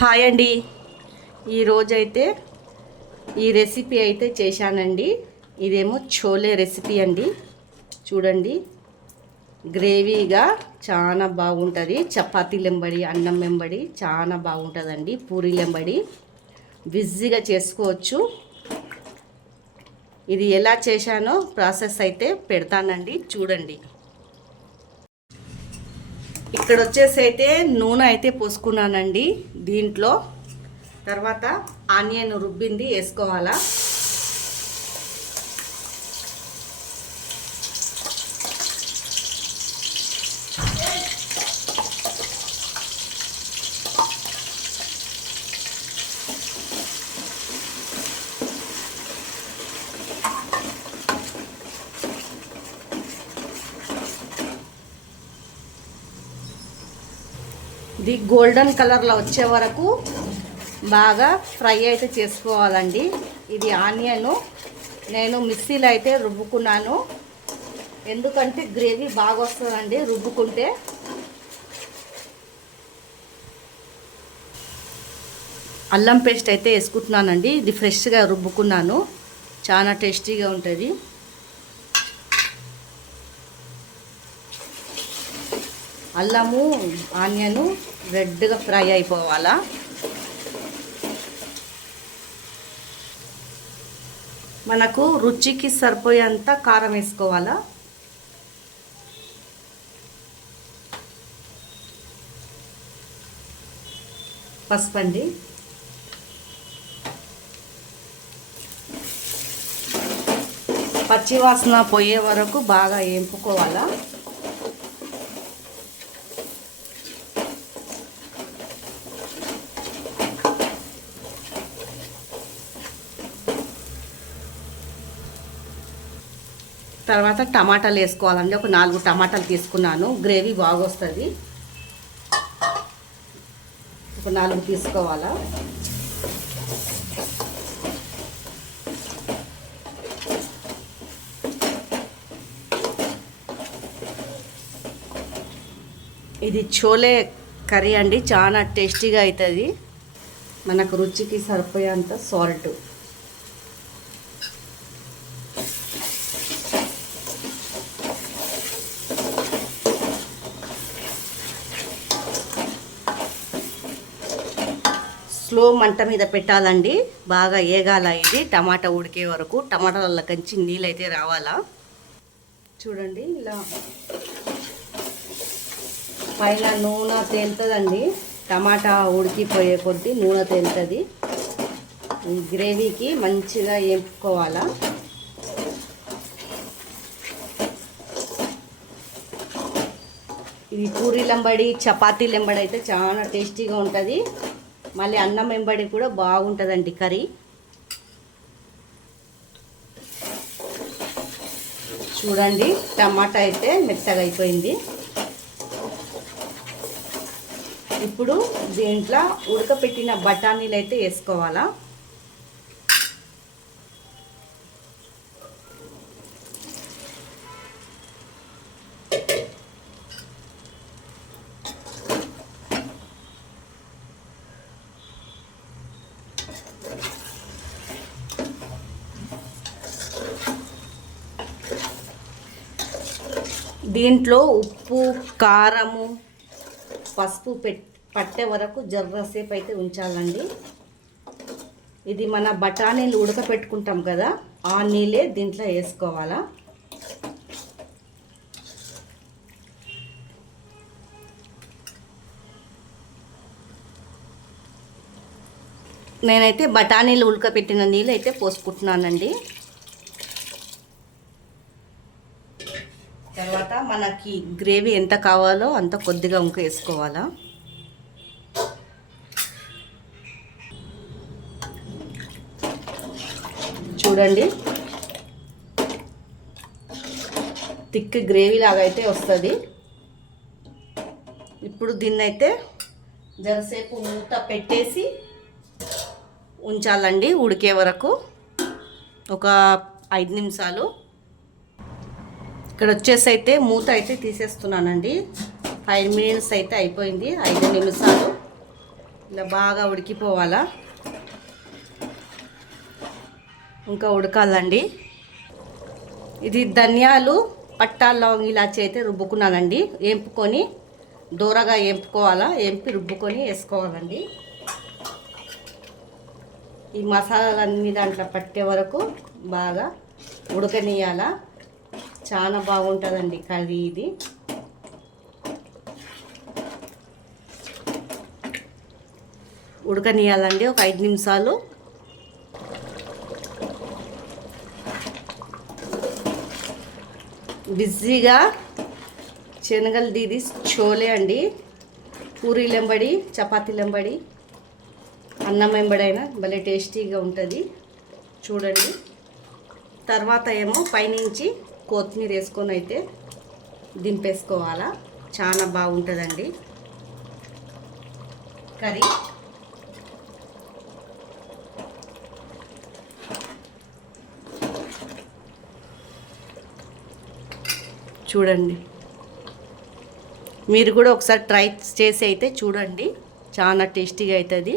Hi అండి. ఈరోజైతే ఈ రెసిపీ అయితే చేశానండి. ఇదేమో చోలే రెసిపీ అండి. చూడండి, గ్రేవీగా చాలా బాగుంటుంది. చపాతీలెంబడి, అన్నం వెంబడి చాలా బాగుంటుందండి. పూరీలెంబడి బిజీగా చేసుకోవచ్చు. ఇది ఎలా చేశానో ప్రాసెస్ అయితే పెడతానండి, చూడండి. ఇక్కడ వచ్చేసి అయితే నూనె అయితే పోసుకున్నానండి. దీంట్లో తర్వాత ఆనియన్ రుబ్బింది వేసుకోవాలా. ఇది గోల్డెన్ కలర్లో వచ్చే వరకు బాగా ఫ్రై అయితే చేసుకోవాలండి. ఇది ఆనియన్ నేను మిక్సీలో అయితే రుబ్బుకున్నాను, ఎందుకంటే గ్రేవీ బాగా వస్తుందండి రుబ్బుకుంటే. అల్లం పేస్ట్ అయితే వేసుకుంటున్నానండి. ఇది ఫ్రెష్గా రుబ్బుకున్నాను, చాలా టేస్టీగా ఉంటుంది. అల్లము ఆనియను రెడ్గా ఫ్రై అయిపోవాలా. మనకు రుచికి సరిపోయేంత కారం వేసుకోవాలా. పసుపు అండి. పచ్చివాసన పోయే వరకు బాగా వేపుకోవాలా. తర్వాత టమాటాలు వేసుకోవాలండి. ఒక 4 టమాటాలు తీసుకున్నాను, గ్రేవీ బాగా వస్తుంది. ఒక 4 తీసుకోవాలా. ఇది చోలే కర్రీ అండి, చాలా టేస్టీగా అవుతుంది. మనకు రుచికి సరిపోయేంత సాల్ట్. స్లో మంట మీద పెట్టాలండి, బాగా ఏగాల. ఇది టమాటా ఉడికే వరకు, టమాటాల కంచి నీళ్ళు అయితే రావాలా. చూడండి, ఇలా పైన నూనె తేలుతుందండి. టమాటా ఉడికిపోయే కొద్దీ నూనె తేలుతుంది. ఈ గ్రేవీకి మంచిగా వేపుకోవాలా. ఇది పూరీలెంబడి, చపాతీలెంబడి అయితే చాలా టేస్టీగా ఉంటుంది. మళ్ళీ అన్నం వెంబడి కూడా బాగుంటుందండి కర్రీ. చూడండి, టమాటా అయితే మెత్తగా అయిపోయింది. ఇప్పుడు దీంట్లో ఉడకపెట్టిన బఠానీలు అయితే వేసుకోవాలా. దీంట్లో ఉప్పు, కారము, పసుపు పట్టే వరకు జర్రసేపు అయితే ఉంచాలండి. ఇది మన బఠానీలు ఉడకపెట్టుకుంటాం కదా, ఆ నీళ్ళే దీంట్లో వేసుకోవాలా. నేనైతే బఠానీలు ఉడకపెట్టిన నీళ్ళు అయితే పోసుకుంటున్నానండి. తర్వాత మనకి గ్రేవీ ఎంత కావాలో అంత కొద్దిగా ఇంకా వేసుకోవాలా. చూడండి, థిక్ గ్రేవీ లాగా అయితే వస్తుంది. ఇప్పుడు దీన్ని అయితే జరసేపు మూత పెట్టేసి ఉంచాలండి ఉడికే వరకు, ఒక 5 నిమిషాలు. ఇక్కడ వచ్చేసి అయితే మూత అయితే తీసేస్తున్నానండి. 5 మినిట్స్ అయితే అయిపోయింది, 5 నిమిషాలు. ఇలా బాగా ఉడికిపోవాలా, ఇంకా ఉడకాలండి. ఇది ధనియాలు, పట్టా, లవంగి, ఇలాచి అయితే రుబ్బుకున్నానండి. ఏంపుకొని దూరగా ఏంపుకోవాలా, ఏంపి రుబ్బుకొని వేసుకోవాలండి. ఈ మసాలాలన్నీ దాంట్లో పట్టే వరకు బాగా ఉడకనియాల. చాలా బాగుంటుందండి కర్రీ ఇది. ఉడకనియాలండి ఒక 5 నిమిషాలు. బిజీగా శనగలది ఇది చోలే అండి. పూరీలెంబడి, చపాతీలెంబడి, అన్నం వెంబడైనా భలే టేస్టీగా ఉంటుంది చూడండి. తర్వాత ఏమో పైనుంచి కొత్తిమీర వేసుకొని అయితే దింపేసుకోవాలా. చాలా బాగుంటుందండి కర్రీ. చూడండి, మీరు కూడా ఒకసారి ట్రై చేసి అయితే చూడండి, చాలా టేస్టీగా అవుతుంది.